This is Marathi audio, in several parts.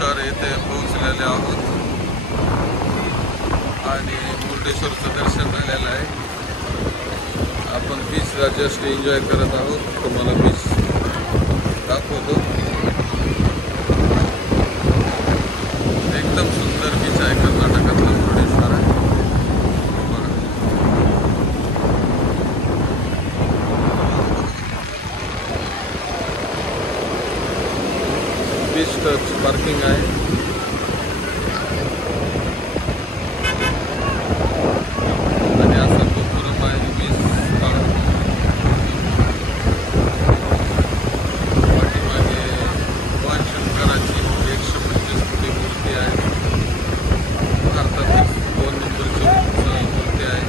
मुर्डेश्वर येथे पोहोचलेले आहोत आणि मुर्डेश्वरचं दर्शन झालेलं आहे. आपण बीचला जस्ट एन्जॉय करत आहोत. तुम्हाला बीच दाखवतो. एकदम सुंदर बीच आहे. कर्नाटकातला मुर्डेश्वर आहे. बीच टच पार्किंग आहे. आणि असा उपक्रम आहे बीच पाठीमागे भगवान शंकराची 125 फुटी मूर्ती आहे. भारतातील 2 नंबरची मूर्ती आहे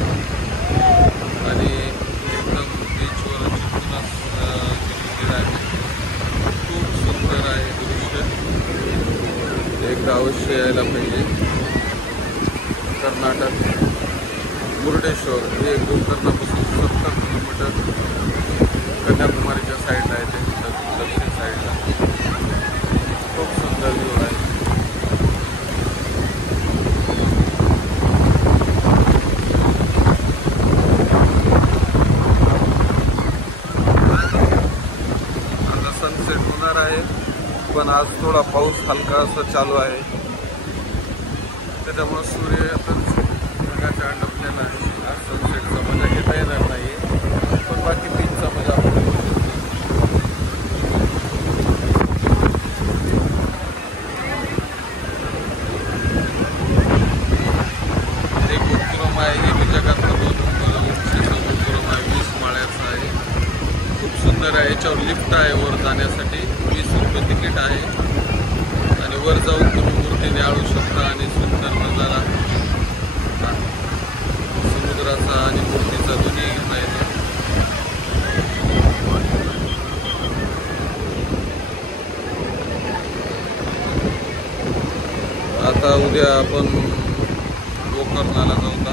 आणि एकदम बीचवर चिकूनच मंदिर आहे. खूप सुंदर आहे दृश्य. एकदा अवश्य यायला पाहिजे. कर्नाटक मुर्डेश्वर हे गोकर्णापासून 70 किलोमीटर कन्याकुमारीच्या साईडला आहे. ते दक्षिण साईडला खूप सुंदर व्ह्यू आहे. आता सनसेट होणार आहे, पण आज थोडा पाऊस हलका असं चालू आहे. त्याच्यामुळे सूर्य आता ढगाच्या अडकलेला आहे. आज सनसेटचा मजा घेता येणार नाही, पण बाकी बीचचा मजा आपण घेऊ शकतो. एक उपक्रम आहे. हे मी जगातला 2 नंबर उंचीचा उपक्रम आहे. 20 माळ्याचा आहे. खूप सुंदर आहे. याच्यावर लिफ्ट आहे. वर जाण्यासाठी 20 रुपये तिकीट आहे आणि वर जाऊन तुम्ही मूर्ती न्याळू शकता आणि सुंदर नजारा समुद्राचा आणि मूर्तीचा दोन्ही घेता येतो. आता उद्या आपण गोकर्णाला जाऊ.